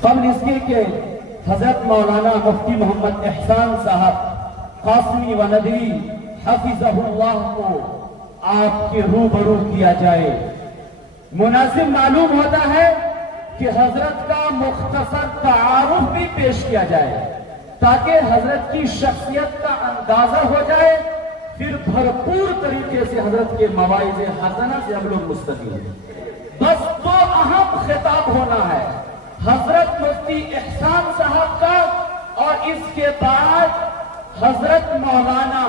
قبل اس کے کہ حضرت مولانا مفتی محمد احسان صاحب قاسمی و ندوی حفظہ اللہ کو آپ کے روبرو کیا جائے، مناسب معلوم ہوتا ہے کہ حضرت کا مختصر تعارف بھی پیش کیا جائے تاکہ حضرت کی شخصیت کا اندازہ ہو جائے، پھر بھرپور طریقے سے حضرت کے مواعظ حسنہ سے ہم لوگ مستفید ہیں۔ بس دو اہم خطاب ہونا ہے، حضرت مفتی احسان صاحب کا اور اس کے بعد حضرت مولانا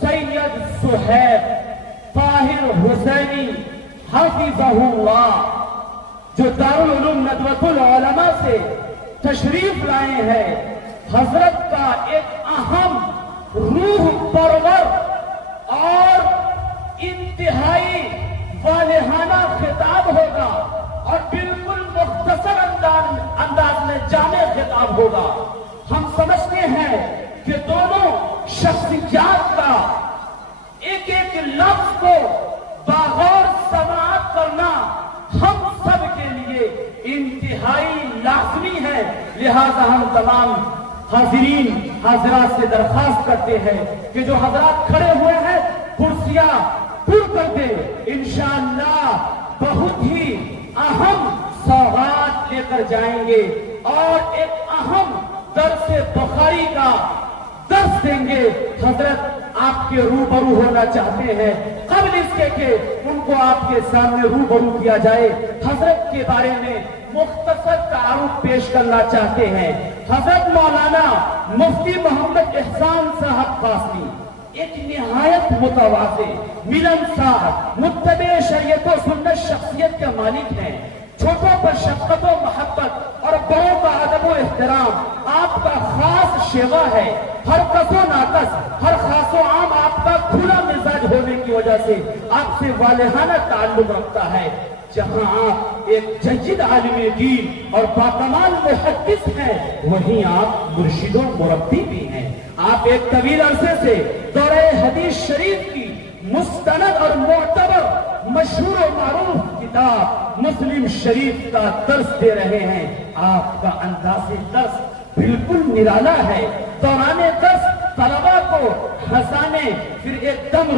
سید صہیب طاہر حسینی حفظہ اللہ جو دارالعلوم ندوۃ العلماء سے تشریف لائے ہیں۔ حضرت کا ایک اہم روح پرور اور انتہائی والہانہ خطاب ہوگا اور بالکل مختصر انداز میں جامع خطاب ہوگا۔ ہم سمجھتے ہیں کہ دونوں شخصیات کا ایک ایک لفظ کو باغور سماعت کرنا ہم سب کے لیے انتہائی لازمی ہے، لہذا ہم تمام حاضرین حاضرات سے درخواست کرتے ہیں کہ جو حضرات کھڑے ہوئے ہیں کرسیاں پر کر دیں، انشاءاللہ بہت ہی اہم سوغات لے کر جائیں گے اور ایک اہم درس بخاری کا درس دیں گے۔ حضرت آپ کے روبرو ہونا چاہتے ہیں، قبل اس کے کہ ان کو آپ کے سامنے روبرو کیا جائے حضرت کے بارے میں مختصر تعارف پیش کرنا چاہتے ہیں۔ حضرت مولانا مفتی محمد احسان صاحب قاسمی ایک نہایت متواضع، ملنسار، متبع شریعت و سنت شخصیت کے مالک ہیں۔ چھوٹوں پر شفقت و محبت اور بڑوں کا ادب و احترام آپ کا خاص شیوا ہے۔ ہر کس و ناقص، ہر خاص و عام آپ کا کھلا مزاج ہونے کی وجہ سے آپ سے والہانہ تعلق رکھتا ہے۔ جہاں آپ ایک جید عالم دین اور باکمال محدث ہیں، وہیں آپ مرشد و مربی بھی ہیں۔ آپ ایک طویل عرصے سے دورہ حدیث شریف کی مستند اور معتبر مشہور و معروف کتاب مسلم شریف کا درس دے رہے ہیں۔ آپ کا انداز درس بالکل نرالا ہے۔ دوران درس طلباء کو ہنسانے پھر ایک دم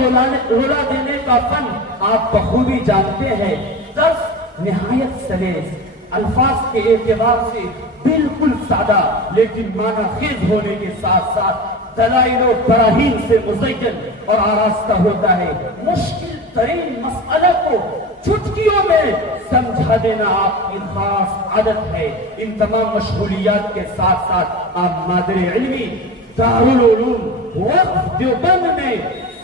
رولا دینے کا فن آپ بخوبی جانتے ہیں۔ درس نہایت سلیس، الفاظ کے اعتبار سے بالکل سادہ لیکن معنی خیز ہونے کے ساتھ ساتھ دلائل و براہین سے مزین اور آراستہ ہوتا ہے۔ مشکل ترین مسئلہ کو چٹکیوں میں سمجھا دینا آپ کی خاص عادت ہے۔ ان تمام مشغولیات کے ساتھ ساتھ آپ مادر علمی دارالعلوم وقف دیوبند میں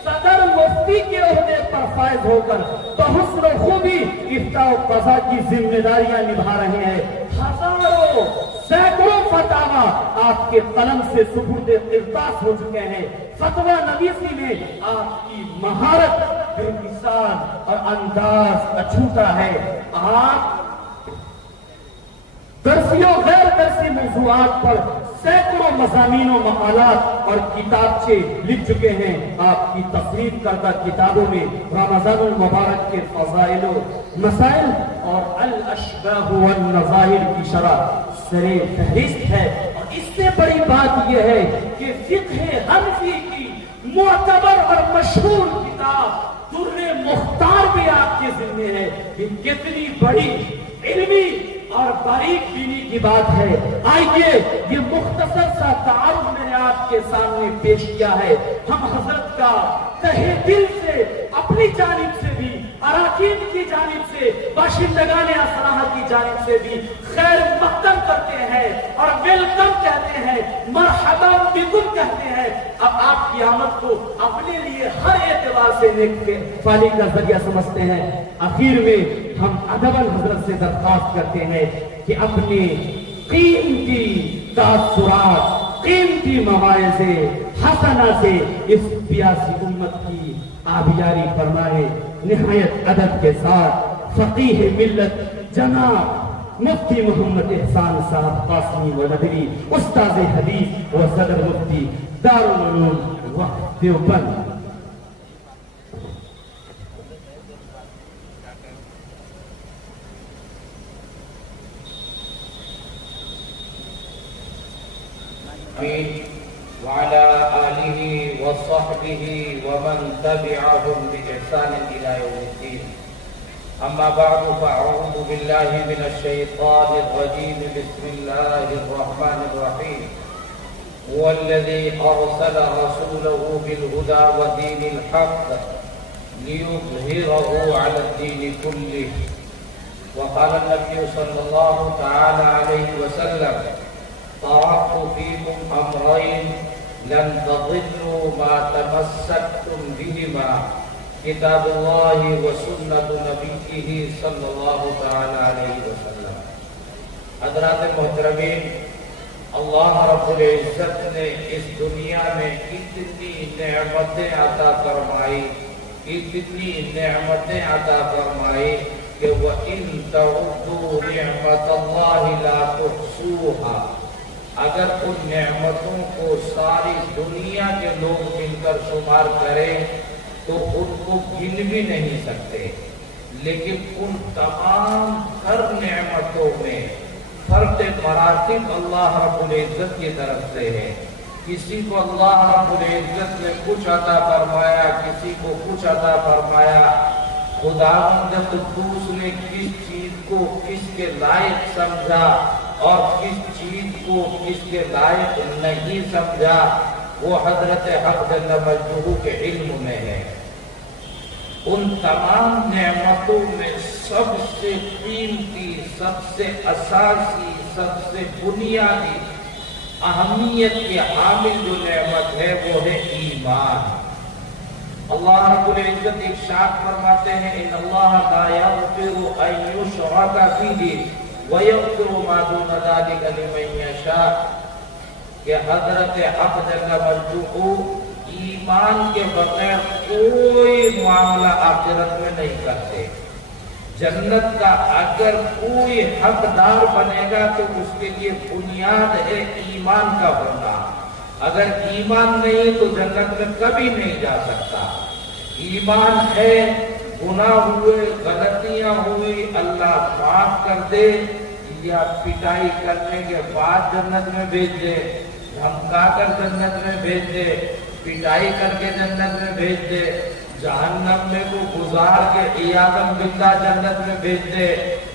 صدر مفتی کے عہدے پر فائز ہو کر بحسن و خوبی افتاء و قضاء کی ذمہ داریاں نبھا رہے ہیں۔ ہزاروں سینکڑوں فتاوا آپ کے قلم سے سپرد قرطاس ہو چکے ہیں۔ فتویٰ نویسی میں آپ کی مہارت بے مثال اور انداز اچھوتا ہے۔ آپ درسی و غیر درسی موضوعات پر سینکڑوں مضامین و مقالات اور کتابچے لکھ چکے ہیں۔ آپ کی تصنیف کردہ کتابوں میں رمضان المبارک کے فضائل و مسائل اور الاشباہ والنظائر کی شرح سرِ فہرست ہے۔ اور اس سے بڑی بات یہ ہے کہ فقہ حنفی کی معتبر اور مشہور کتاب در مختار بھی آپ کے ذمہ ہے۔ یہ کتنی بڑی علمی اور باریک بینی کی بات ہے۔ آئیے یہ مختصر سا تعارف میں نے آپ کے سامنے پیش کیا ہے۔ ہم حضرت کا تہہ دل سے اپنی جانب سے بھی، اراکین کی جانب سے، باشندگان اسرار کی جانب سے بھی خیر مقدم کرتے ہیں اور ویلکم کہتے ہیں، مرحبا بکم کہتے ہیں۔ اب آپ کی آمد کو اپنے لیے ہر اعتبار سے نیک فالی کا ذریعہ سمجھتے ہیں۔ آخر میں ہم ادباً حضرت سے درخواست کرتے ہیں کہ اپنے قیمتی تاثرات، قیمتی مواعظ حسنہ سے اس پیاسی امت کی آبیاری فرمائے۔ نہایت ادب کے ساتھ فقیہ ملت جناب مفتی محمد احسان صاحب قاسمی و ندوی، استاد حدیث و صدر مفتی دارالعلوم وقف دیوبند۔ وعلى آله وصحبه ومن تبعهم بإحسان إلى يوم الدين. أما بعد فأعوذ بالله من الشيطان الرجيم. بسم الله الرحمن الرحيم. هو الذي أرسل رسوله بالهدى ودين الحق ليظهره على الدين كله. وقال النبي صلى الله تعالى عليه وسلم: تركت فيكم أمرين لن تضلوا ما تمسكتم بهما کتاب اللہ و سنت نبیہ صلی اللہ تعالی علیہ وسلم. حضرات محترمین، اللہ رب العزت نے اس دنیا میں اتنی نعمتیں عطا فرمائی، اتنی نعمتیں عطا فرمائی کہ وَإِن تَعُدُّوا نِعْمَةَ اللَّهِ لَا تُحْصُوهَا. اگر ان نعمتوں کو ساری دنیا کے لوگ مل کر شمار کریں تو ان کو گن بھی نہیں سکتے. لیکن ان تمام ہر نعمتوں میں فرق مراتب اللہ رب العزت کی طرف سے ہے. کسی کو اللہ رب العزت نے کچھ عطا فرمایا، کسی کو کچھ عطا فرمایا. خداوند قدوس نے کس چیز کو کس کے لائق سمجھا اور کس چیز کو کس کے لائق نہیں سمجھا، وہ حضرت حق جل مجدہ کے علم میں ہے. ان تمام نعمتوں میں سب سے قیمتی، سب سے اساسی، سب سے بنیادی اہمیت کے حامل جو نعمت ہے وہ ہے ایمان. اللہ رب العزت ارشاد فرماتے ہیں: ان اللہ لا یغفر ان یشرک بہ ویغفر ما دون ذلک لمن یشاء. کہ حضرت حق جل مجدہ ایمان کے بغیر کوئی معاملہ آخرت میں نہیں کرتے. جنت کا اگر کوئی حقدار بنے گا تو اس کے لیے بنیاد ہے ایمان کا ہونا. اگر ایمان نہیں تو جنت میں کبھی نہیں جا سکتا. ایمان ہے، گناہ ہوئے، غلطیاں ہوئی، اللہ معاف کر دے یا پٹائی کرنے کے بعد جنت میں بھیج دے، دھمکا کر جنت میں بھیج دے، پٹائی کر کے جنت میں بھیج دے، جہنم میں کو گزار کے عیاذاً باللہ جنت میں بھیج دے،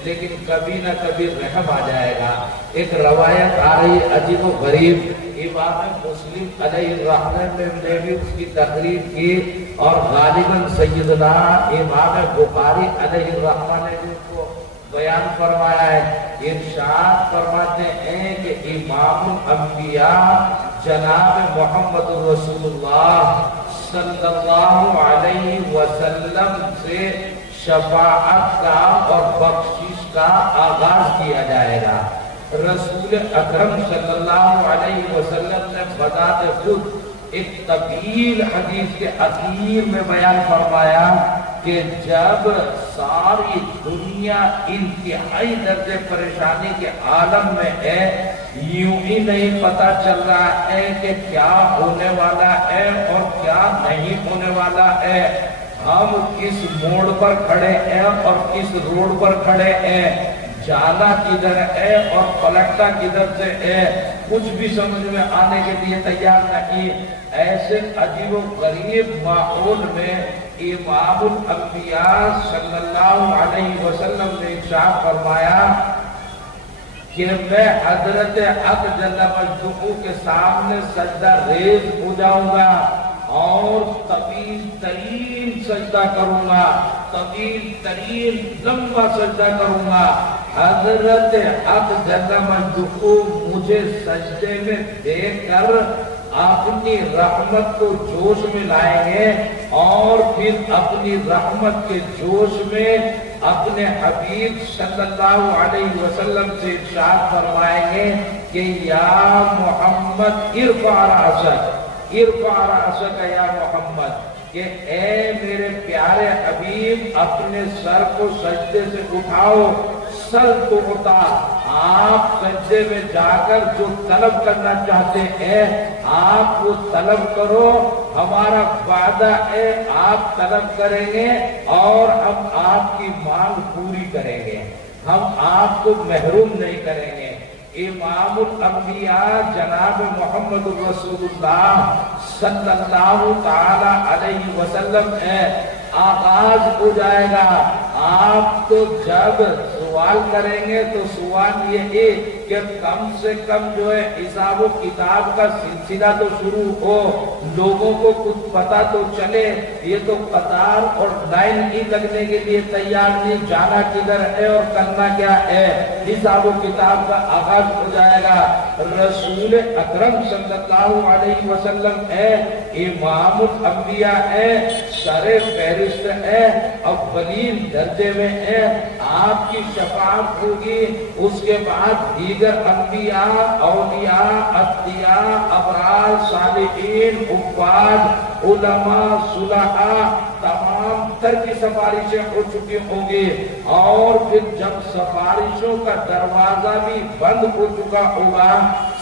لیکن کبھی نہ کبھی رحم آ جائے گا. ایک روایت آ رہی عجیب و غریب، امام مسلم علیہ الرحمہ نے بھی اس کی تقریر کی اور غالباً سیدنا امام بخاری علیہ الرحمہ نے بھی اس کو بیان فرمایا ہے. ارشاد فرماتے ہیں کہ امام الانبیاء جناب محمد رسول اللہ صلی اللہ علیہ وسلم سے شفاعت کا اور بخشش کا آغاز کیا جائے گا. رسول اکرم صلی اللہ علیہ وسلم نے بذات خود ایک طویل حدیث کے اخیر میں بیان فرمایا کہ جب ساری دنیا انتہائی درجے پریشانی کے عالم میں ہے، یوں ہی نہیں پتا چل رہا ہے کہ کیا ہونے والا ہے اور کیا نہیں ہونے والا ہے، ہم کس موڑ پر کھڑے ہیں اور کس روڈ پر کھڑے ہیں، جانا کدھر ہے اور پلٹنا کدھر سے ہے، کچھ بھی سمجھ میں آنے کے لیے تیار نہیں. ایسے عجیب و غریب ماحول میں امام الانبیاء صلی اللہ علیہ وسلم نے ارشاد فرمایا کہ میں حضرت حق جل مجدہ کے سامنے سجدہ ریز ہو جاؤں گا اور طویل ترین سجدہ کروں گا، طویل ترین لمبا سجدہ کروں گا. حضرت حق جل مجدہ مجھے سجدے میں دیکھ کر اپنی رحمت کو جوش میں لائیں گے اور پھر اپنی رحمت کے جوش میں اپنے حبیب صلی اللہ علیہ وسلم سے ارشاد فرمائیں گے کہ یا محمد ارفع رأسک، ارفع رأسک یا محمد، کہ اے میرے پیارے حبیب اپنے سر کو سجدے سے اٹھاؤ. سر کو اٹھا، آپ سجدے میں جا کر جو طلب کرنا چاہتے ہیں آپ وہ طلب کرو. ہمارا وعدہ ہے آپ طلب کریں گے اور ہم آپ کی مانگ پوری کریں گے، ہم آپ کو محروم نہیں کریں گے. امام الانبیاء جناب محمد رسول اللہ صلی اللہ تعالی علیہ وسلم ہے۔ آغاز ہو جائے گا، آپ تو جب سوال کریں گے تو سوال یہ ہے کہ کم سے کم جو ہے حساب و کتاب کا سلسلہ تو شروع ہو، لوگوں کو کچھ پتا تو چلے۔ یہ تو قطار اور لائن ہی لگنے کے لیے تیار نہیں، جانا کدھر ہے اور کرنا کیا ہے۔ حساب و کتاب کا آغاز ہو جائے گا۔ رسول اکرم صلی اللہ علیہ وسلم ہے، امام الانبیاء ہے، سر فہرست ہے، اولین درجے میں ہے۔ آپ کی شفاعت ہوگی، اس کے بعد دیگر انبیاء، اولیاء، اتقیاء، ابرار، صالحین، عباد، علماء، صلحاء، تمام تر کی سفارشیں ہو چکی ہوں گی، اور پھر جب سفارشوں کا دروازہ بھی بند ہو چکا ہوگا،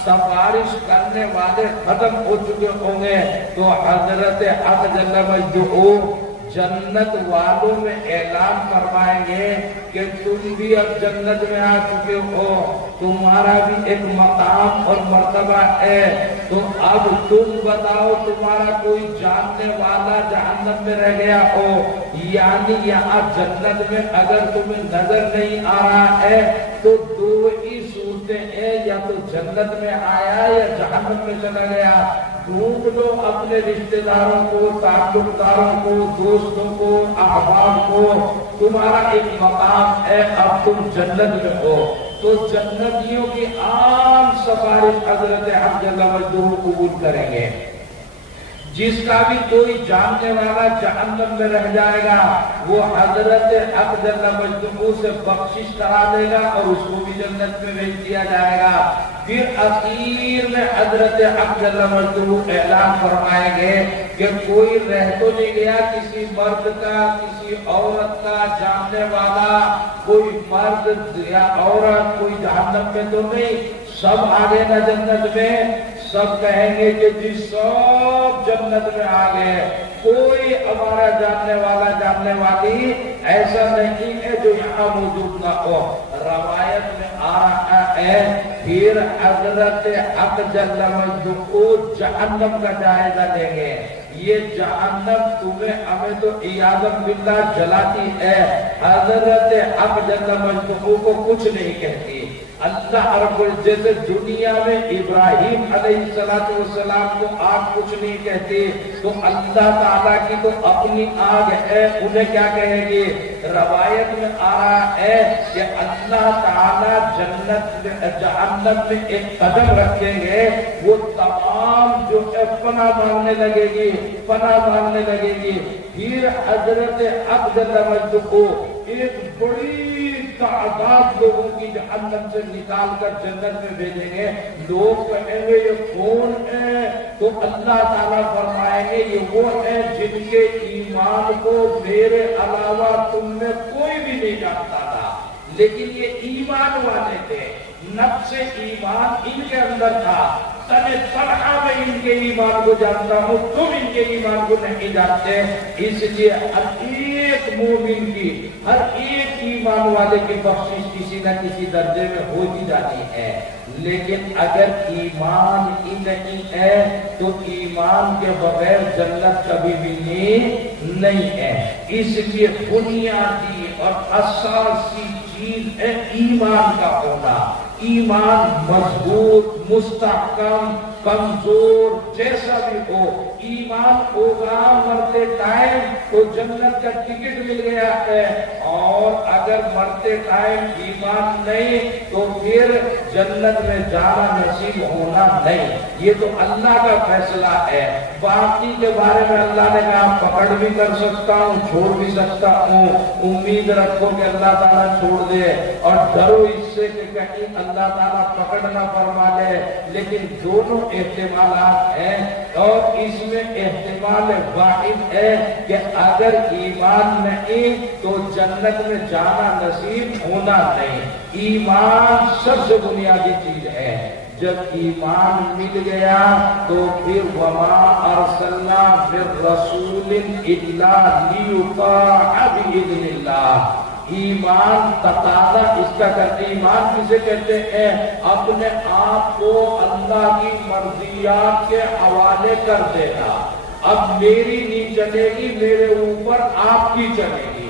سفارش کرنے والے ختم ہو چکے ہوں گے، تو حضرت حق جل مجدہ جنت والوں میں اعلان فرمائیں گے کہ تم بھی اب جنت میں آ چکے ہو، تمہارا بھی ایک مقام اور مرتبہ ہے، تو اب تم بتاؤ تمہارا کوئی جاننے والا جہنم میں رہ گیا ہو، یعنی یہاں جنت میں اگر تمہیں نظر نہیں آ رہا ہے تو دو ہی صورتیں ہیں، یا تو جنت میں آیا یا جہنم میں چلا گیا۔ ڈھونڈ لو اپنے رشتہ داروں کو، تعلق داروں کو، دوستوں کو، احباب کو، تمہارا ایک مقام ہے، اب تم جنت میں ہو۔ تو جنتیوں کی عام سفارش حضرت حق جل مجدہ قبول کریں گے۔ جس کا بھی کوئی جاننے والا جہنم میں رہ جائے گا، وہ حضرت حق جل مجدہ سے بخشش کرا دے گا اور اس کو بھی جنت میں بھیج دیا جائے گا۔ پھر اخیر میں حضرت حق جل مجدہ اعلان فرمائیں گے کہ کوئی رہ تو نہیں گیا کسی مرد کا، کسی عورت کا جاننے والا، کوئی مرد یا عورت کوئی جہنم میں تو نہیں، سب آگے نہ جنت میں۔ سب کہیں گے کہ جی سب جنت میں آ گئے، کوئی ہمارا جاننے والا جاننے والی ایسا نہیں ہے جو یہاں موجود نہ ہو۔ روایت میں آ رہا ہے پھر حضرت حق جل مجدہ جہنم کا جائزہ لیں گے۔ یہ جہنم تمہیں ہمیں تو عیاذ باللہ جلاتی ہے، حضرت حق جل مجدہ کو کچھ نہیں کہتی۔ اللہ رب جیسے دنیا میں ابراہیم علیہ السلام کو آگ کچھ نہیں کہتے، تو اللہ تعالیٰ کی تو اپنی آگ ہے، انہیں کیا کہے گی؟ روایت میں آ رہا ہے کہ اللہ تعالیٰ جہنم میں ایک قدم رکھیں گے، وہ تمام جو ہے پناہ مانگنے لگے گی، پناہ مانگنے لگے گی۔ پھر حضرت حق جل مجدہ کو ایک بڑی تعداد لوگوں کی جہنم سے نکال کر جنت میں بھیجیں گے۔ لوگ کہیں گے یہ کون ہے؟ تو اللہ تعالیٰ فرمائیں گے یہ وہ ہیں جن کے ایمان کو میرے علاوہ تم میں کوئی بھی نہیں جانتا تھا، لیکن یہ ایمان والے تھے، نفس ایمان ان کے اندر تھا۔ تنے طلحہ میں ان کے ایمان کو جانتا ہوں، تم ان کے ایمان کو نہیں جانتے۔ اس لیے ہر ایک مومن کی، ہر ایک ایمان والے کی بخشش کسی نہ کسی درجے میں ہو ہی جاتی ہے، لیکن اگر ایمان ہی نہیں ہے تو ایمان کے بغیر جنت کبھی بھی نہیں ہے۔ اس لیے بنیادی اور اساسی چیز ہے ایمان کا ہونا۔ ایمان مضبوط، مستحکم، کمزور جیسا بھی ہو، ایمان ہوگا مرتے ٹائم تو جنت کا ٹکٹ مل گیا ہے، اور اگر مرتے ٹائم ایمان نہیں تو پھر جنت میں جانا نصیب ہونا نہیں۔ یہ تو اللہ کا فیصلہ ہے، باقی کے بارے میں اللہ نے کہا پکڑ بھی کر سکتا ہوں، چھوڑ بھی سکتا ہوں۔ امید رکھو کہ اللہ تعالیٰ چھوڑ دے، اور ڈرو اس سے کہ کہیں اللہ تعالیٰ پکڑ نہ فرما لے۔ لیکن دونوں احتمالات ہیں، اور اس میں احتمال واحد ہے کہ اگر ایمان نہیں تو جنت میں جانا نصیب ہونا نہیں۔ ایمان سب سے بنیادی چیز ہے۔ جب ایمان مل گیا تو پھر وما ارسلنا من رسول الا لیطاع باذن اللہ، ایمان تقاضا اس کا کرتے، ایمان کسے کہتے ہیں؟ اپنے آپ کو اللہ کی مرضیات کے حوالے کر دینا۔ اب میری نہیں چلے گی، میرے اوپر آپ کی چلے گی۔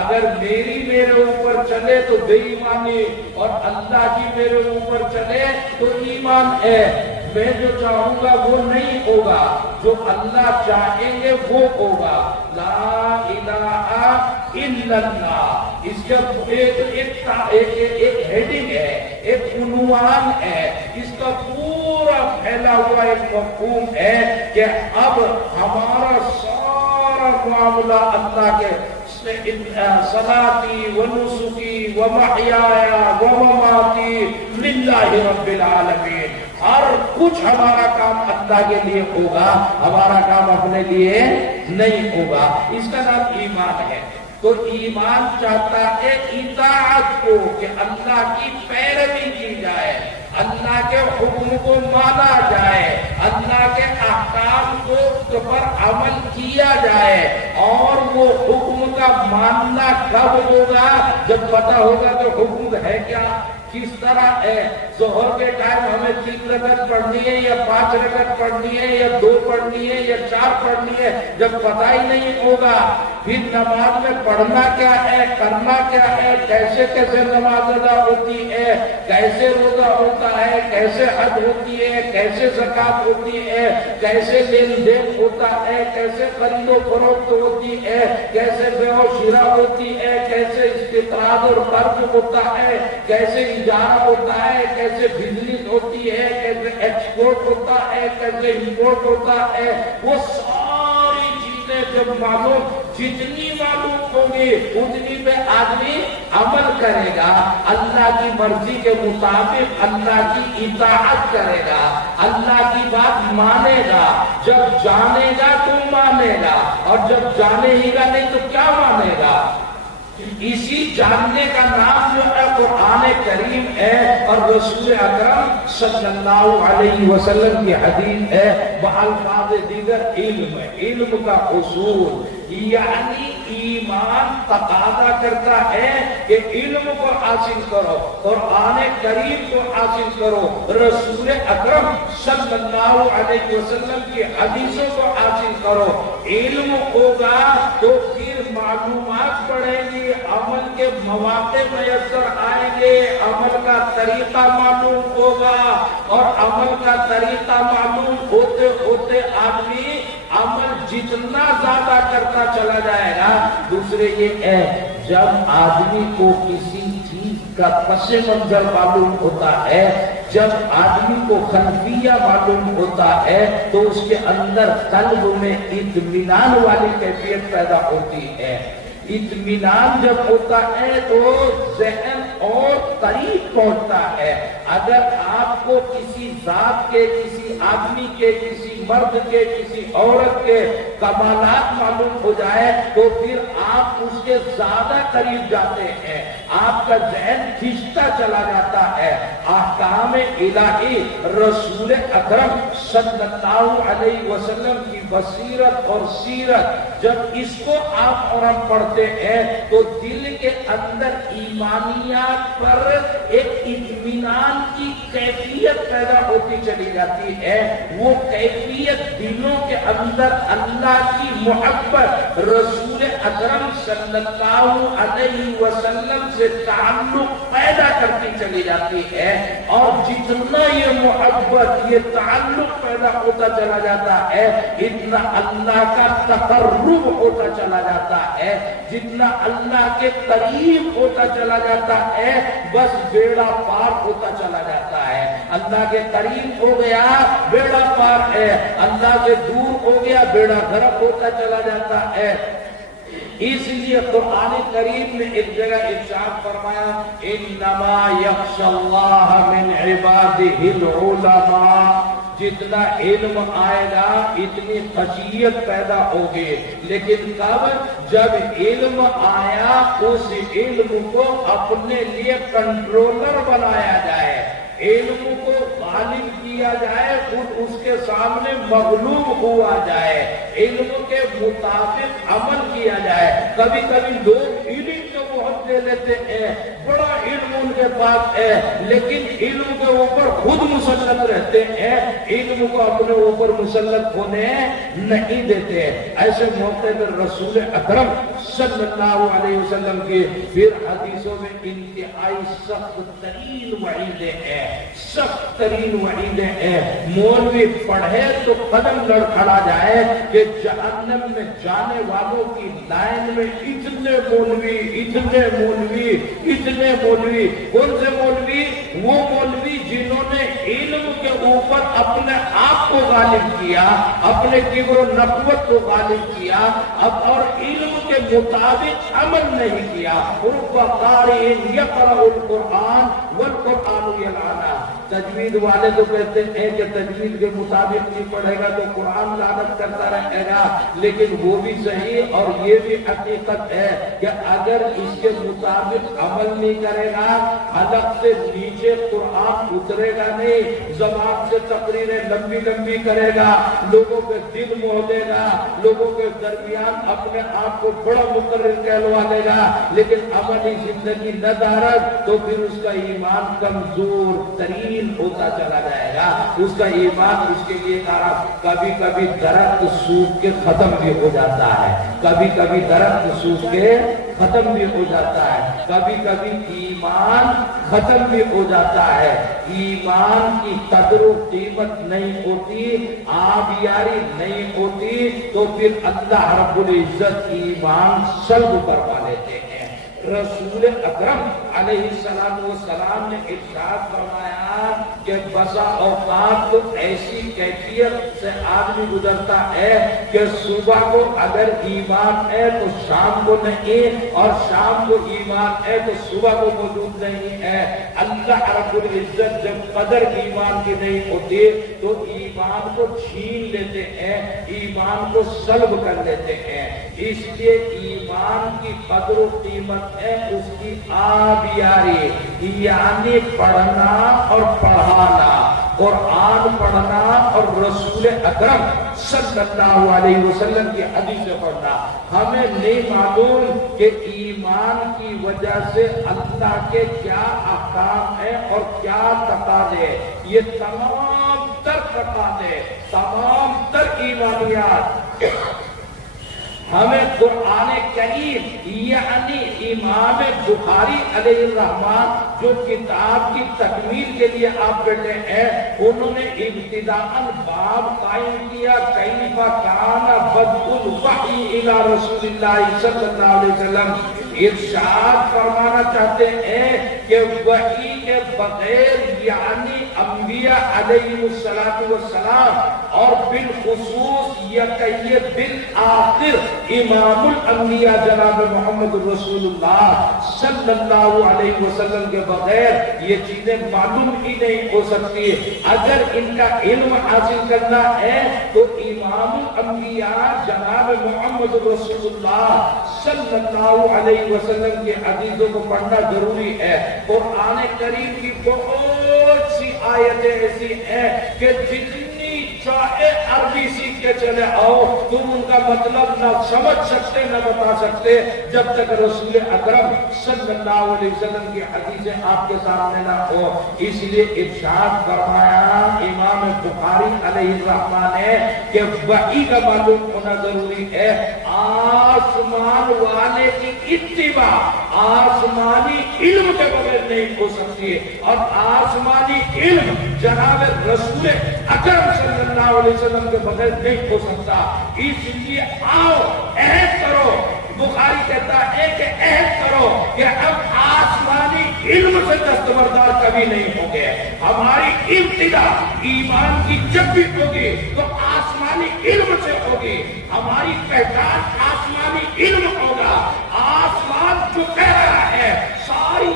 اگر میری میرے اوپر چلے تو بے ایمانی، اور اللہ کی میرے اوپر چلے تو ایمان ہے۔ میں جو چاہوں گا وہ نہیں ہوگا، جو اللہ چاہیں گے وہ ہوگا۔ لا الہ الا اللہ، اس کا ایک ہیڈنگ ہے، ایک عنوان ہے، اس کا پورا پھیلا ہوا ایک مفہوم ہے کہ اب ہمارا سارا معاملہ اللہ کے صلاتی و نسکی و محیایا و مماتی للہ رب العالمین۔ ہر کچھ ہمارا کام اللہ کے لیے ہوگا، ہمارا کام اپنے لیے نہیں ہوگا۔ اس کا نام ایمان ہے۔ تو ایمان چاہتا ہے اطاعت کو، کہ اللہ کی پیروی کی جائے، اللہ کے حکم کو مانا جائے، اللہ کے احکام کو پر عمل کیا جائے۔ اور وہ حکم کا ماننا کب ہوگا؟ جب پتہ ہوگا کہ حکم ہے کیا، کس طرح ہے۔ ظہر کے ٹائم ہمیں 3 رکعت پڑھنی ہے یا 5 رکعت پڑھنی ہے یا 2 پڑھنی ہے یا 4 پڑھنی ہے، جب پتہ ہی نہیں ہوگا، پھر نماز میں پڑھنا کیا ہے، کرنا کیا ہے، کیسے کیسے نماز ادا ہوتی ہے، کیسے روزہ ہوتا ہے، کیسے حج ہوتی ہے، کیسے زکات ہوتی ہے، کیسے لین دین ہوتا ہے، کیسے خرید و فروخت ہوتی ہے، کیسے بیع و شراء ہوتی ہے، کیسے استقراض اور قرض ہوتا ہے، کیسے اجارہ ہوتا ہے، کیسے بزنس ہوتی ہے، کیسے ایکسپورٹ ہوتا ہے، کیسے امپورٹ ہوتا ہے، وہ ساری چیزیں جب معلوم، جتنی معلوم ہوں گی اتنی پہ آدمی عمل کرے گا، اللہ کی مرضی کے مطابق اللہ کی اطاعت کرے گا، اللہ کی بات مانے گا۔ جب جانے گا تو مانے گا، اور جب جانے ہی گا نہیں تو کیا مانے گا؟ اسی جاننے کا نام جو ہے قرآن کریم ہے، اور رسول اکرم صلی اللہ علیہ وسلم کی حدیث ہے بالفاظ دیگر علم کا اصول، یعنی ایمان تقاضا کرتا ہے کہ علم کو حاصل کرو، قرآن کریم کو حاصل کرو، رسول اکرم صلی اللہ علیہ وسلم کی حدیثوں کو حاصل کرو۔ علم ہوگا تو پھر معلومات پڑھیں گی، عمل کے مواقع میسر آئیں گے، عمل کا طریقہ معلوم ہوگا، اور عمل کا طریقہ معلوم ہوتے ہوتے آدمی عمل جتنا زیادہ کرتا چلا جائے گا۔ دوسرے یہ ہے، جب آدمی کو کسی چیز کا پس منظر معلوم ہوتا ہے، جب آدمی کو خلفیہ معلوم ہوتا ہے، تو اس کے اندر قلب میں اطمینان والی کیفیت پیدا ہوتی ہے۔ اطمینان جب ہوتا ہے تو ذہن اور قریب پہنچتا ہے۔ اگر آپ کو کسی ذات کے، کسی آدمی کے، کسی مرد کے، کسی عورت کے کمالات معلوم ہو جائے تو پھر آپ اس کے زیادہ قریب جاتے ہیں، آپ کا ذہن کھنچتا چلا جاتا ہے۔ احکام الہی رسول اکرم صلی اللہ علیہ وسلم کی بصیرت اور سیرت جب اس کو آپ اور ہم پڑھتے ہیں تو دل کے اندر ایمانیات پر ایک اطمینان کی کیفیت پیدا ہوتی چلی جاتی ہے۔ وہ کیفیت دلوں کے اندر اللہ کی محبت، رسول اکرم صلی اللہ علیہ وسلم سے تعلق پیدا کرتی چلی جاتی ہے، اور جتنا یہ محبت، یہ تعلق پیدا ہوتا چلا جاتا ہے، اتنا اللہ کا تقرب ہوتا چلا جاتا ہے، جتنا اللہ کے قریب ہوتا چلا جاتا ہے، بس بیڑا پار ہوتا چلا جاتا ہے۔ اللہ کے قریب ہو گیا بیڑا پار ہے، اللہ سے دور ہو گیا بیڑا غرق ہوتا چلا جاتا ہے۔ اس لیے قرآن کریم میں ایک جگہ ارشاد فرمایا، انما یخشی اللہ من عبادہ العلماء۔ جتنا علم آئے گا اتنی خشیت پیدا ہوگی، لیکن کب؟ جب علم آیا اس علم کو اپنے لیے کنٹرولر بنایا جائے، علم کو غالب کیا جائے، خود اس کے سامنے مغلوب ہوا جائے، علم کے مطابق عمل کیا جائے۔ کبھی کبھی لوگ علم کے بہت لے لیتے ہیں، بڑا علم ان کے پاس ہے، لیکن علم کے اوپر خود مسلط رہتے ہیں، علم کو اپنے اوپر مسلط ہونے نہیں دیتے۔ ایسے موقع پر رسول اکرم صلی اللہ علیہ وسلم کی پھر حدیثوں میں انتہائی سخت ترین وعیدیں ہیں، سخت ترین وعیدیں ہیں۔ مولوی پڑھے تو قدم لڑکھڑا جائے کہ جہنم میں جانے والوں کی لائن میں اتنے مولوی اتنے مولوی اتنے مولوی۔ کون سے مولوی؟ وہ مولوی جنہوں نے علم کے اوپر اپنے آپ کو غالب کیا، اپنے کبر و نخوت کو غالب کیا، اب اور علم کے مطابق عمل نہیں کیا۔ رب قارئ یقرأ القرآن والقرآن یلعنہ۔ تجوید والے تو کہتے ہیں کہ تجوید کے مطابق نہیں پڑھے گا تو قرآن لعنت کرتا رہے گا، لیکن وہ بھی صحیح اور یہ بھی حقیقت ہے کہ اگر اس کے مطابق عمل نہیں کرے گا، حلق سے نیچے قرآن اترے گا نہیں، زبان سے تقریریں لمبی لمبی کرے گا، لوگوں کے دل موہ دے گا، لوگوں کے درمیان اپنے آپ کو بڑا مقرر کہلوا دے گا، لیکن عملی زندگی نہ دارد تو پھر اس کا ایمان کمزور ترین ہوتا چلا جائے گا۔ اس کا ایمان اس کے لیے کبھی کبھی درخت سوکھ کے ختم بھی ہو جاتا ہے، کبھی کبھی درخت سوکھ کے ختم بھی ہو جاتا ہے، کبھی کبھی ایمان ختم بھی ہو جاتا ہے۔ ایمان کی قدر و قیمت نہیں ہوتی، آبیاری نہیں ہوتی تو پھر اللہ رب العزت ایمان سلب کروا لیتے ہیں۔ رسول اکرم علیہ السلام نے ارشاد فرمایا کہ بسا اوقات تو ایسی کیفیت سے آدمی گزرتا ہے کہ صبح کو اگر ایمان ہے تو شام کو نہیں، اور شام کو ایمان ہے تو صبح کو موجود نہیں ہے۔ اللہ رب العزت جب قدر ایمان کی نہیں ہوتی تو ایمان کو چھین لیتے ہیں، ایمان کو سلب کر لیتے ہیں۔ اس لیے ایمان کی قدر و قیمت ہے اس کی آبیاری، یعنی پڑھنا اور پڑھانا، قرآن پڑھنا اور رسول اکرم صلی اللہ علیہ وسلم کی حدیث پڑھنا۔ ہمیں نہیں معلوم کہ ایمان کی وجہ سے اللہ کے کیا احکام ہیں اور کیا تقاضے، یہ تمام تر تقاضے، تمام تر ایمانیات ہمیں قرآن کریم یعنی امام بخاری علیہ الرحمن جو کتاب کی تکمیل کے لیے آپ بیٹھے ہیں، انہوں نے ابتداءً باب قائم کیا کیف کان بدء الوحی الی رسول اللہ صلی اللہ علیہ وسلم۔ ارشاد فرمانا چاہتے ہیں کہ وحی کے بغیر یعنی انبیاء علیہ السلام اور بالخصوص یا کہیے بالآخر امام الانبیاء جناب محمد رسول اللہ صلی اللہ علیہ وسلم کے بغیر یہ چیزیں معلوم ہی نہیں ہو سکتی۔ اگر ان کا علم حاصل کرنا ہے تو امام الانبیاء جناب محمد رسول اللہ صلی اللہ علیہ وسلم کے حدیثوں کو پڑھنا ضروری ہے۔ قرآن کریم کی بہت سی آیتیں ایسی ہیں کہ جتنی چاہے عربی سیکھ کے چلے آؤ تم ان کا مطلب نہ سمجھ سکتے نہ بتا سکتے جب تک رسول اکرم صلی اللہ علیہ وسلم کی حدیثیں آپ کے سامنے نہ ہو۔ اس لیے ارشاد فرمایا امام بخاری علیہ الرحمن نے کہ وحی کا معلوم ہونا ضروری ہے۔ آسمان والے کی اتباع آسمانی علم کے بغیر نہیں ہو سکتی، اور آسمانی علم جناب رسول اکرم صلی اللہ علیہ وسلم کے بغیر نہیں ہو سکتا۔ اس لیے آؤ عہد کرو، بخاری کہتا ہے کہ عہد کرو کہ ہم آسمانی علم سے دستبردار کبھی نہیں ہوں گے۔ ہماری ابتدا ایمان کی جب بھی ہوگی تو آسمانی علم سے ہوگی، ہماری پہچان آسمانی علم ہوگا۔ آسمان جو کہہ رہا ہے ساری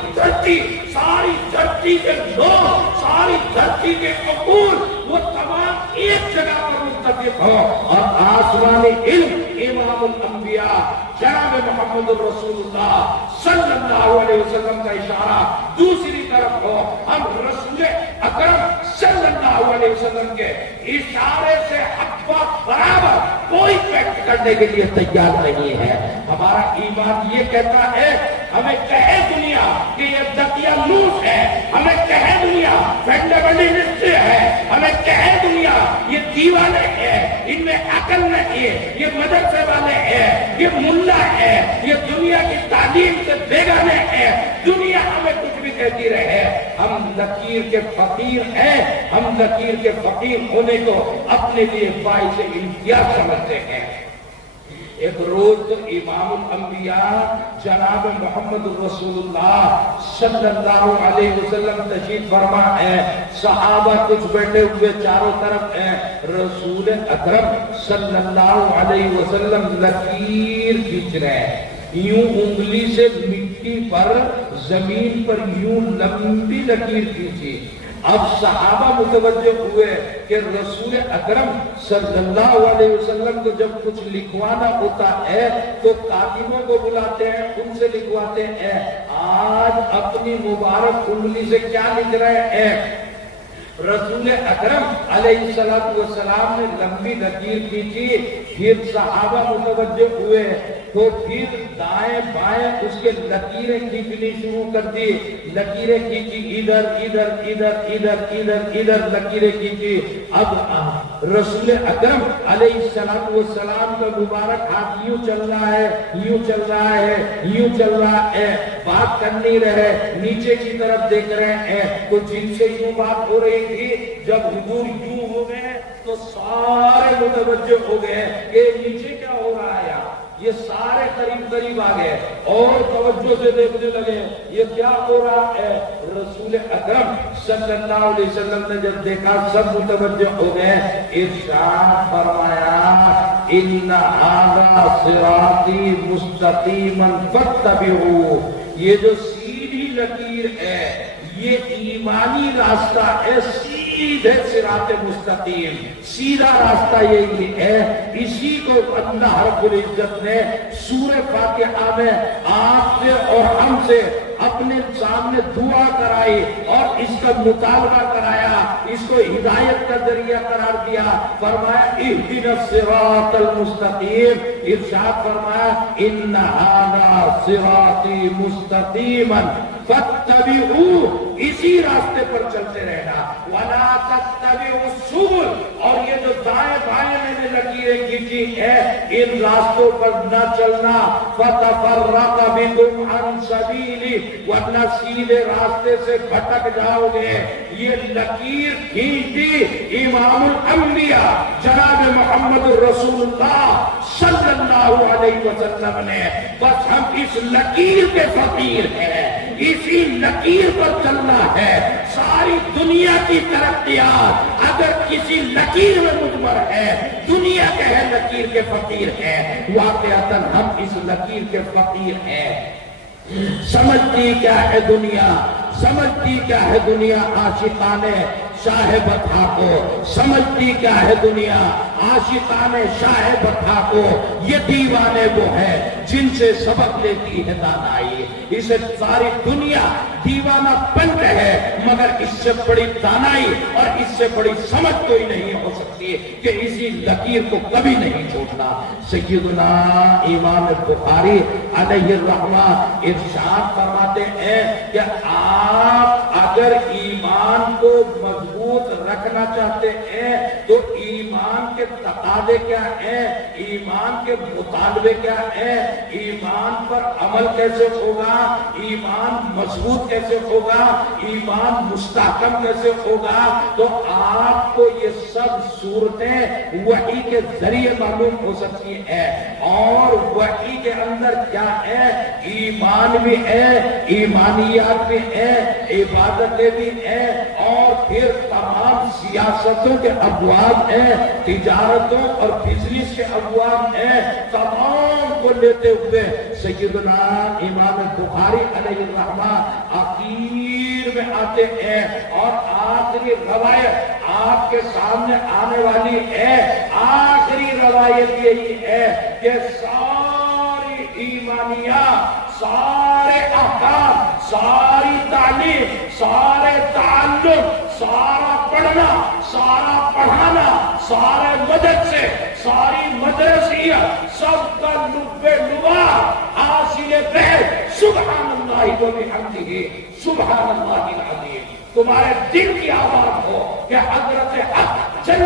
دھرتی کے لوگ، ساری دھرتی کے عقول وہ تمام ایک جگہ پر متفق ہو، اور آسمانی علم امام الانبیاء جناب محمد رسول اللہ صلی اللہ علیہ وسلم کا اشارہ دوسری طرف ہو۔ ہم رسول اکرم صلی اللہ علیہ علیہ وسلم کے اشارے سے حق برابر کوئی فیکٹ کرنے کے لیے تیار نہیں ہے. ہمارا ایمان یہ کہتا ہے، ہمیں کہے دنیا کہ یہ دقیانوس ہے، ہمیں کہے دنیا فنڈامنٹلسٹ ہے، ہمیں کہے دنیا یہ دیوانے ہیں، ان میں عقل نہیں ہے، یہ مدرسے والے ہیں، یہ ملا ہے، یہ دنیا کی تعلیم سے بیگانے ہیں، دنیا ہمیں کچھ بھی کہتی رہے، ہم لکیر کے فقیر ہیں. ہم لکیر کے فقیر ہونے کو اپنے لیے باعث امتیاز سمجھتے ہیں. ایک روز تو امام الانبیاء جناب محمد رسول اللہ صلی اللہ علیہ وسلم تشریف فرما ہے. صحابہ کچھ بیٹھے ہوئے چاروں طرف ہیں. رسول اکرم صلی اللہ علیہ وسلم لکیر کھینچ رہے ہیں، یوں انگلی سے مٹی پر زمین پر یوں لمبی لکیر کھینچی. اب صحابہ متوجہ ہوئے کہ رسول اکرم صلی اللہ علیہ وسلم کو جب کچھ لکھوانا ہوتا ہے تو کاتبوں کو بلاتے ہیں، ان سے لکھواتے ہیں. آج اپنی مبارک انگلی سے کیا لکھ رہے ہیں؟ رسول اکرم علیہ السلام نے لمبی لکیر کھینچی. پھر صحابہ متوجہ ہوئے تو پھر دائیں بائیں اس کے لکیریں کھینچنی شروع کر دی. لکیریں کھینچی، ادھر ادھر ادھر ادھر ادھر ادھر لکیریں کھینچی. اب رسول اکرم علیہ السلام کا مبارک ہاتھ یوں چل رہا ہے، یوں چل رہا ہے، یوں چل رہا ہے. بات کر نہیں رہے، نیچے کی طرف دیکھ رہے ہیں. تو جن سے یوں بات ہو رہی تھی، جب حضور یوں ہو گئے تو سارے متوجہ ہو گئے کہ نیچے کیا ہو رہا ہے. یہ سارے قریب قریب آ گئے اور توجہ سے دیکھنے لگے یہ کیا ہو رہا ہے. رسول اکرم صلی اللہ علیہ وسلم نے جب دیکھا سب متوجہ ہو گئے. ارشاد فرمایا، ان ھذا صراطی مستقیما فاتبعوہ. یہ جو سیدھی لکیر ہے یہ ایمانی راستہ ہے، سیدھے صراط مستقیم، سیدھا راستہ یہی ہے. اسی کو اللہ رب العزت نے سورہ فاتحہ میں آپ سے اور ہم سے اپنے سامنے دعا کرائی اور اس کا مطالبہ کرایا، اس کو ہدایت کا ذریعہ قرار دیا. فرمایا اہدنا الصراط المستقیم. ارشاد فرمایا ان ھذا صراطی مستقیما فاتبعوہ. اسی راستے پر چلتے رہنا. ولا تتبعوا السبل. اور یہ جو دائیں بائیں میں نے لکیریں کھینچی ہے ان راستوں پر نہ چلنا. فتفرق بکم عن سبیلی. ورنہ سیدھے راستے سے بھٹک جاؤ گے. یہ لکیر کھینچی امام الانبیاء جناب محمد رسول اللہ صلی اللہ علیہ وسلم نے. بس ہم اس لکیر کے فقیر ہیں، اسی لکیر پر چلنا ہے. ساری دنیا کی ترقیات اگر کسی لکیر میں مجمر ہے، دنیا کے ہے لکیر کے فقیر ہے. واقعتاً ہم اس لکیر کے فقیر ہیں. سمجھتی کیا ہے دنیا، سمجھتی کیا ہے دنیا عاشقان شاہ بطحا کو، سمجھتی کیا ہے دنیا عاشقان شاہ بطحا کو. یہ دیوانے وہ ہیں جن سے سبق لیتی ہے دانائی. اسے ساری دنیا دیوانہ بن ہے، مگر اس سے بڑی دانائی اور اس سے بڑی سمجھ کوئی نہیں ہو سکتی کہ اسی لکیر کو کبھی نہیں چھوڑنا. سیدنا امام بخاری علیہ الرحمہ ارشاد فرماتے ہیں کہ آپ اگر ایمان کو مضبوط رکھنا چاہتے ہیں تو ایمان کے تقاضے کیا ہیں، ایمان کے مطالبے کیا ہیں، ایمان پر عمل کیسے ہوگا، ایمان مضبوط کیسے ہوگا، ایمان مستحکم کیسے ہوگا. تو آپ کو یہ سب صورتیں وحی کے ذریعے معلوم ہو سکتی ہیں. اور وحی کے اندر کیا ہے، ایمان بھی ہے، ایمانیات بھی ہیں، عبادتیں بھی ہیں، اور پھر تمام سیاستوں کے ابواب ہیں، تجارتوں اور بزنس کے ابواب ہیں. تمام کو لیتے ہوئے سیدنا امام بخاری علیہ الرحمہ آخر میں آتے ہیں اور آخری روایت آپ کے سامنے آنے والی ہے. آخری روایت یہی ہے کہ ساری ایمانیات، سارے احکام، ساری تعلیم، سارے تعلق، سارا پڑھنا، سارا پڑھانا، سارے مدد سے ساری مدرسیت سب کا لبے لبا حاصل بہر سبحان اللہ و بحمدہ سبحان اللہ العظیم. تمہارے دل کی آواز ہو کہ حضرت حق جل